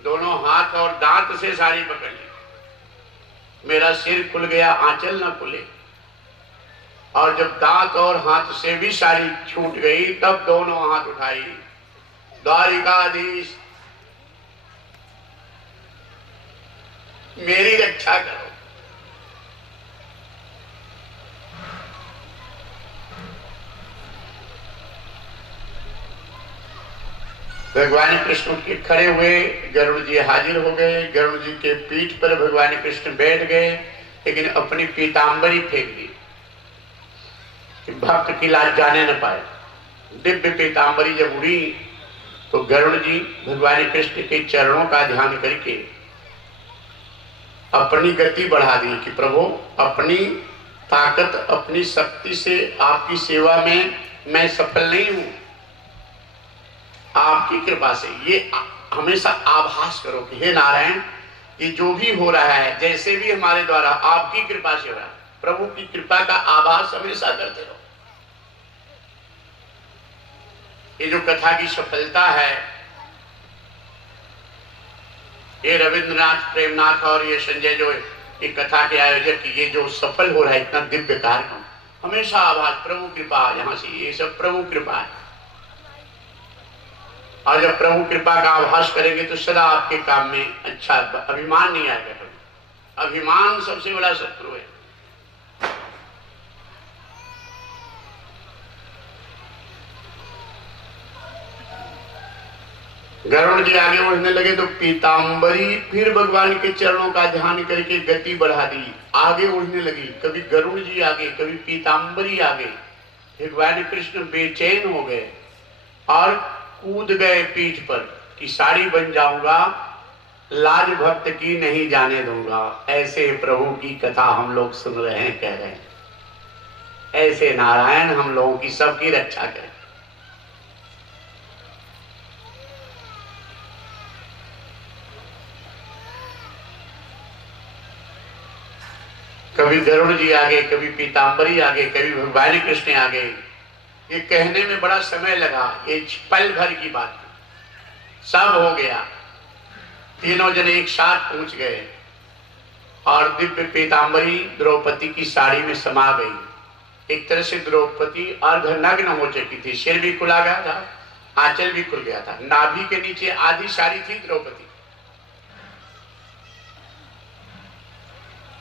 दोनों हाथ और दांत से साड़ी पकड़ ली। मेरा सिर खुल गया, आंचल न खुले। और जब दांत और हाथ से भी साड़ी छूट गई, तब दोनों हाथ उठाई, द्वारिकाधीश मेरी रक्षा करो। भगवान कृष्ण के खड़े हुए, गरुड़ जी हाजिर हो गए। गरुड़ जी के पीठ पर भगवान कृष्ण बैठ गए, लेकिन अपनी पीतांबरी फेंक दी कि भक्त की लाज जाने न पाए। दिव्य पीतांबरी जब उड़ी तो गरुड़ जी भगवान कृष्ण के चरणों का ध्यान करके अपनी गति बढ़ा दी कि प्रभु, अपनी ताकत, अपनी शक्ति से आपकी सेवा में मैं सफल नहीं हूं, आपकी कृपा से। ये हमेशा आभास करो कि हे नारायण, ये जो भी हो रहा है, जैसे भी हमारे द्वारा आपकी कृपा से हो रहा है, प्रभु की कृपा का आभास हमेशा करते रहो। ये जो कथा की सफलता है, ये रविंद्रनाथ प्रेमनाथ और ये संजय जो ये कथा के आयोजक, ये जो सफल हो रहा है इतना दिव्य कार्यक्रम, हमेशा आभास प्रभु कृपा, यहां से ये सब प्रभु कृपा है। और जब प्रभु कृपा का आभास करेंगे तो सदा आपके काम में अच्छा, अभिमान नहीं आएगा कभी। अभिमान सबसे बड़ा शत्रु है। गरुड़ जी आगे उड़ने लगे तो पीतांबरी फिर भगवान के चरणों का ध्यान करके गति बढ़ा दी, आगे उड़ने लगी। कभी गरुड़ जी आगे, कभी पीतांबरी आगे। भगवान कृष्ण बेचैन हो गए और कूद गए पीठ पर कि साड़ी बन जाऊंगा, लाज भक्त की नहीं जाने दूंगा। ऐसे प्रभु की कथा हम लोग सुन रहे हैं, कह रहे हैं, ऐसे नारायण हम लोगों की सबकी रक्षा करें। कभी गरुड़ जी आगे, कभी पीतांबरी आगे, कभी भगवान कृष्ण आगे। ये कहने में बड़ा समय लगा, ये पल भर की बात सब हो गया। तीनों जने एक साथ पहुंच गए और दिव्य पीतांबरी द्रौपदी की साड़ी में समा गई। एक तरह से द्रौपदी अर्धनग्न हो चुकी थी, सिर भी खुला गया था, आंचल भी खुल गया था, नाभि के नीचे आधी साड़ी थी द्रौपदी।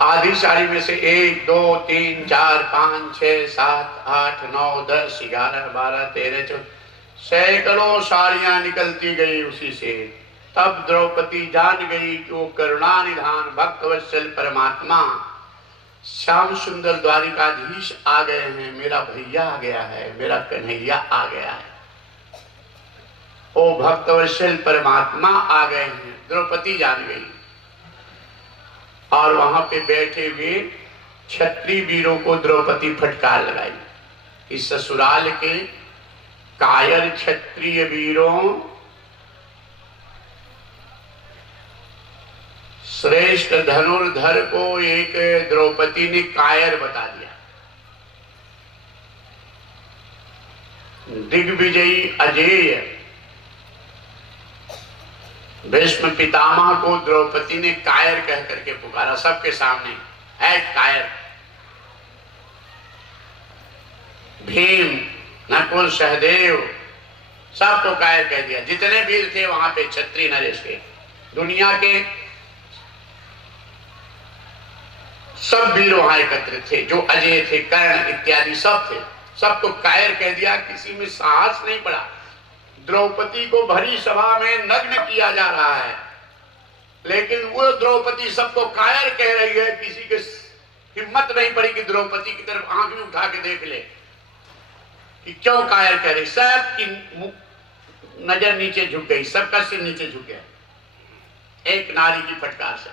आधी साड़ी में से 1 2 3 4 5 6 7 8 9 10 11 12 13 14 सैकड़ों साड़ियां निकलती गई उसी से। तब द्रौपदी जान गई कि वो करुणा निधान भक्तवत्सल परमात्मा श्याम सुंदर द्वारिकाधीश आ गए हैं, मेरा भैया आ गया है, मेरा कन्हैया आ गया है, ओ भक्तवत्सल परमात्मा आ गए हैं। द्रौपदी जान गई और वहां पे बैठे हुए क्षत्रिय वीरों को द्रौपदी फटकार लगाई कि ससुराल के कायर क्षत्रिय वीरों, श्रेष्ठ धनुर्धर को एक द्रौपदी ने कायर बता दिया। दिग्विजयी अजेय भीष्म पितामह को द्रौपदी ने कायर कह करके पुकारा सबके सामने, है कायर। भीम, नकुल, सहदेव सबको कायर कह दिया। जितने वीर थे वहां पे क्षत्रिय नरेश के, दुनिया के सब वीर वहां एकत्रित थे, जो अजय थे, कर्ण इत्यादि सब थे, सबको कायर कह दिया। किसी में साहस नहीं पड़ा। द्रौपदी को भरी सभा में नग्न किया जा रहा है, लेकिन वो द्रौपदी सबको कायर कह रही है। किसी के हिम्मत नहीं पड़ी कि द्रौपदी की तरफ आंख भी उठा के देख ले कि क्यों कायर कह रही। सबकी नजर नीचे झुक गई, सबका सिर नीचे झुक गया एक नारी की फटकार से,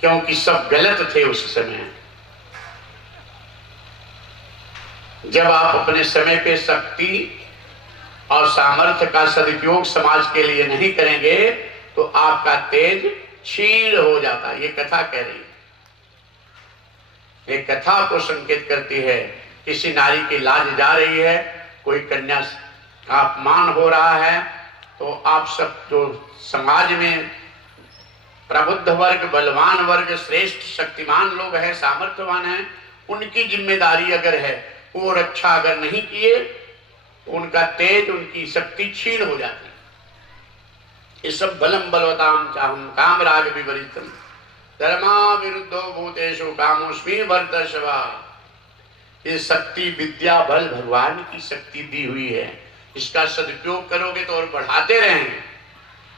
क्योंकि सब गलत थे उस समय। जब आप अपने समय पे शक्ति और सामर्थ्य का सदुपयोग समाज के लिए नहीं करेंगे तो आपका तेज क्षीण हो जाता है। ये कथा कह रही है, ये कथा को संकेत करती है। किसी नारी की लाज जा रही है, कोई कन्या अपमान हो रहा है, तो आप सब जो समाज में प्रबुद्ध वर्ग, बलवान वर्ग, श्रेष्ठ शक्तिमान लोग हैं, सामर्थ्यवान हैं, उनकी जिम्मेदारी अगर है, वो रक्षा अगर नहीं किए तो उनका तेज, उनकी शक्ति क्षीण हो जाती है। ये सब बलम बलवताम चाहम काम राग विपरीतम धर्मा विरुद्धो भूतेषु कामोस्मि वर्तस्व। ये शक्ति, विद्या, बल भगवान की शक्ति दी हुई है। इसका सदुपयोग करोगे तो और बढ़ाते रहेंगे,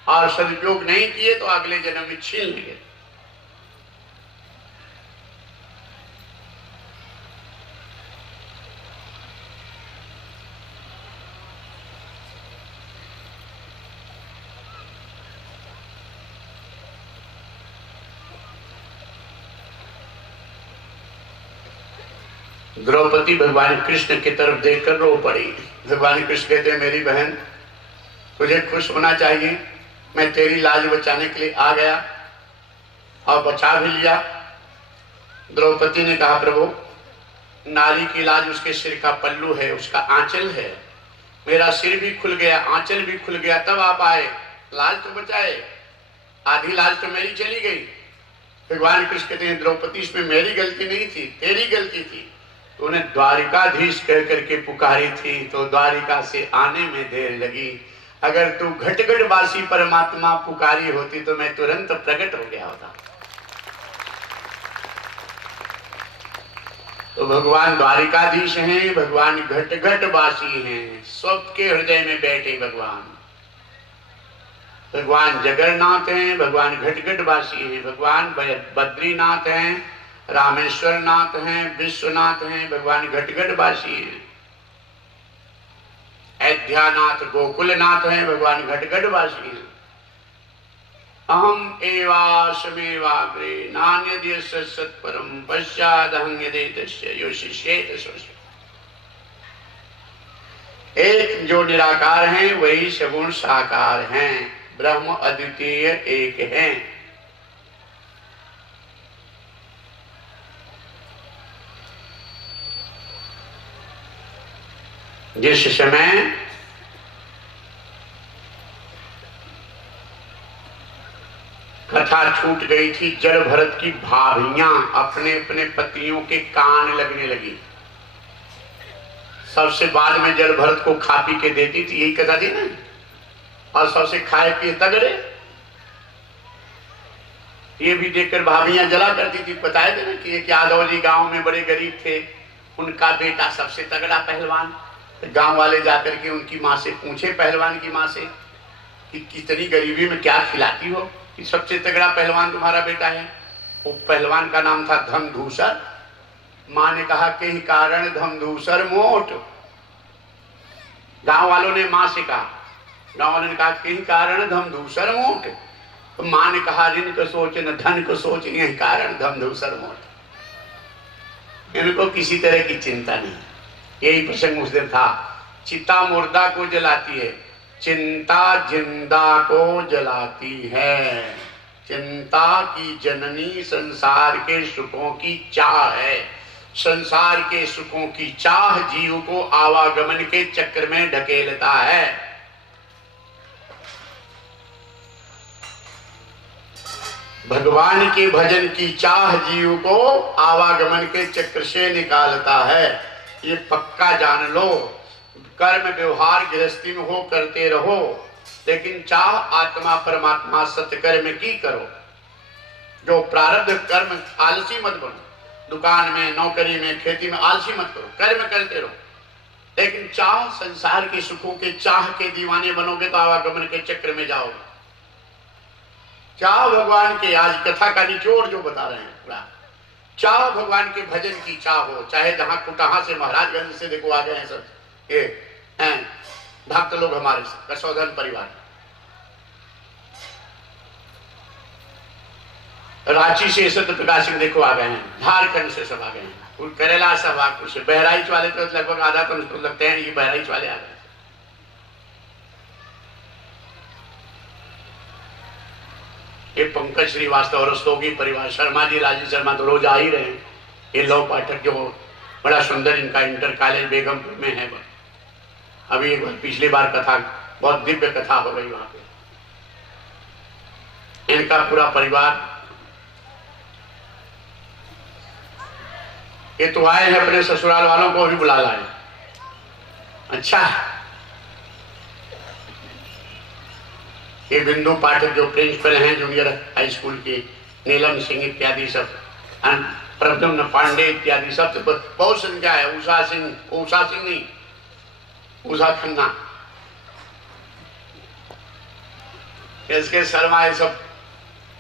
और सदुपयोग नहीं किए तो अगले जन्म में छीन लेंगे। द्रौपदी भगवान कृष्ण की तरफ देखकर रो पड़ी। भगवान कृष्ण कहते हैं, मेरी बहन, तुझे खुश होना चाहिए, मैं तेरी लाज बचाने के लिए आ गया और बचा भी लिया। द्रौपदी ने कहा, प्रभु, नारी की लाज उसके सिर का पल्लू है, उसका आंचल है। मेरा सिर भी खुल गया, आंचल भी खुल गया, तब आप आए, लाज तो बचाए, आधी लाज तो मेरी चली गई। भगवान कृष्ण कहते हैं, द्रौपदी, इसमें मेरी गलती नहीं थी, तेरी गलती थी। तो उन्हें द्वारिकाधीश कह करके पुकारी थी, तो द्वारिका से आने में देर लगी। अगर तू घटगढ़ वासी परमात्मा पुकारी होती तो मैं तुरंत प्रकट हो गया होता। तो भगवान द्वारिकाधीश हैं, भगवान घटघट वासी हैं, सबके हृदय में बैठे भगवान। भगवान जगन्नाथ हैं, भगवान घटघट वासी हैं, भगवान बद्रीनाथ हैं, रामेश्वर नाथ हैं, विश्वनाथ हैं, भगवान घटघट वासी हैं। अयोध्यानाथ, गोकुलनाथ हैं, भगवान घटघट वासी हैं। अहम एवासमेवाग्रे नान्यद्यस्य सत्परम पश्चादहं यदेतस्य यो शिष्येत सोऽसि। एक जो निराकार हैं वही सगुण साकार हैं, ब्रह्म अद्वितीय एक हैं। जिस समय कथा छूट गई थी, जड़ भरत की भाभियां अपने अपने पतियों के कान लगने लगी। सबसे बाद में जड़ भरत को खा पी के देती थी, यही कथा थी ना, और सबसे खाए पिए तगड़े। ये भी देखकर भाभियां जला करती थी। बताए थे ना कि एक यादव जी गांव में बड़े गरीब थे, उनका बेटा सबसे तगड़ा पहलवान। गांव वाले जाकर के उनकी माँ से पूछे, पहलवान की माँ से, कि कितनी गरीबी में क्या खिलाती हो कि सबसे तगड़ा पहलवान तुम्हारा बेटा है। वो पहलवान का नाम था धमधूसर। माँ ने कहा कि कारण धमधूसर मोट। गांव वालों ने माँ से कहा, गांव वालों ने कहा कि कारण धमधूसर मोट। तो माँ ने कहा, ऋण को सोच न धन को सोच, यही कारण धमधूसर मोट। इनको किसी तरह की चिंता नहीं। यही प्रसंग उस दिन था। चिता मुर्दा को जलाती है, चिंता जिंदा को जलाती है। चिंता की जननी संसार के सुखों की चाह है। संसार के सुखों की चाह जीव को आवागमन के चक्र में ढकेलता है। भगवान के भजन की चाह जीव को आवागमन के चक्र से निकालता है। ये पक्का जान लो। कर्म व्यवहार गृहस्थी में हो करते रहो, लेकिन चाह आत्मा परमात्मा सत्कर्म की करो। जो प्रारब्ध कर्म, आलसी मत बनो। दुकान में, नौकरी में, खेती में आलसी मत करो, कर्म करते रहो। लेकिन चाह संसार के सुखों के चाह के दीवाने बनोगे तो आवागमन के चक्र में जाओगे। चाह भगवान के, आज कथा का निचोड़ जो बता रहे हैं पूरा, चाह भगवान के भजन की चाह हो। चाहे जहां कुटाहा से, महाराजगंज से देखो आ गए हैं सब ये हैं भक्त लोग हमारे कसौधन परिवार। रांची से सत्य प्रकाश सिंह देखो आ गए हैं, झारखंड से सब आ गए हैं, केरला से, वाकपुर से, बहराइच वाले तो लगभग आधा तो मुझको लगते हैं ये बहराइच वाले आ गए। ये पंकज श्रीवास्तव, रस्तोगी परिवार, शर्मा जी, राजीव शर्मा तो रोज आ ही रहे हैं। ये लव पाठक जो बड़ा सुंदर, इनका इंटर कॉलेज बेगमपुर में है, अभी एक बार पिछली बार कथा, बहुत दिव्य कथा हो गई वहां पे। इनका पूरा परिवार, ये तो आए हैं, अपने ससुराल वालों को भी बुला लाए। अच्छा, ये बिंदु पाठक जो प्रिंसिपल हैं जूनियर हाई स्कूल के, नीलम सिंह इत्यादि सब, प्रद्युम्न पांडे इत्यादि सब, तो बहुत संख्या है। उषा सिंह नहीं, उषा खन्ना, इसके शर्मा, ये सब।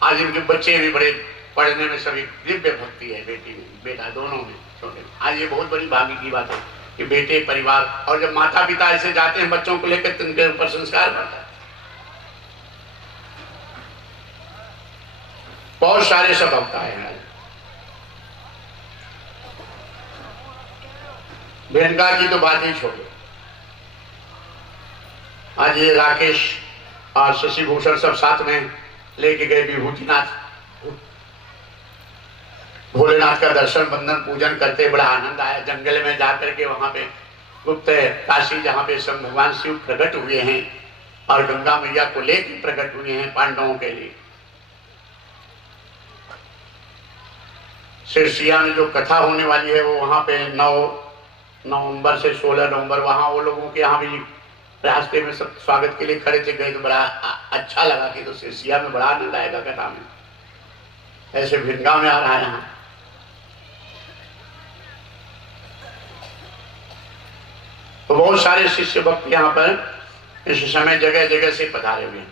आज इनके बच्चे भी बड़े पढ़ने में, सभी दिव्य भक्ति है बेटी में बेटा दोनों में छोटे। आज ये बहुत बड़ी भाग्य की बात है कि बेटे परिवार, और जब माता पिता ऐसे जाते हैं बच्चों को लेकर तो उनके ऊपर संस्कार पड़ता है। बहुत सारे सब भक्त आए हैं। भिनगा की तो बात ही छोड़ो। आज ये राकेश और शशि भूषण सब साथ में लेके गए विभूतिनाथ, भोलेनाथ का दर्शन बंदन पूजन करते बड़ा आनंद आया। जंगल में जाकर के वहां पे गुप्त काशी, जहां पे सब भगवान शिव प्रकट हुए हैं और गंगा मैया को लेकर प्रकट हुए हैं पांडवों के लिए। सिरसिया में जो कथा होने वाली है वो वहां पे 9 नवंबर से 16 नवंबर, वहां वो लोगों के यहाँ भी रास्ते में सब स्वागत के लिए खड़े थे, गए तो बड़ा अच्छा लगा कि तो सिरसिया में बड़ा आनंद आएगा कथा में। ऐसे भिनगा में आ रहा है यहाँ। तो बहुत सारे शिष्य भक्त यहाँ पर इस समय जगह जगह से पधारे हुए हैं।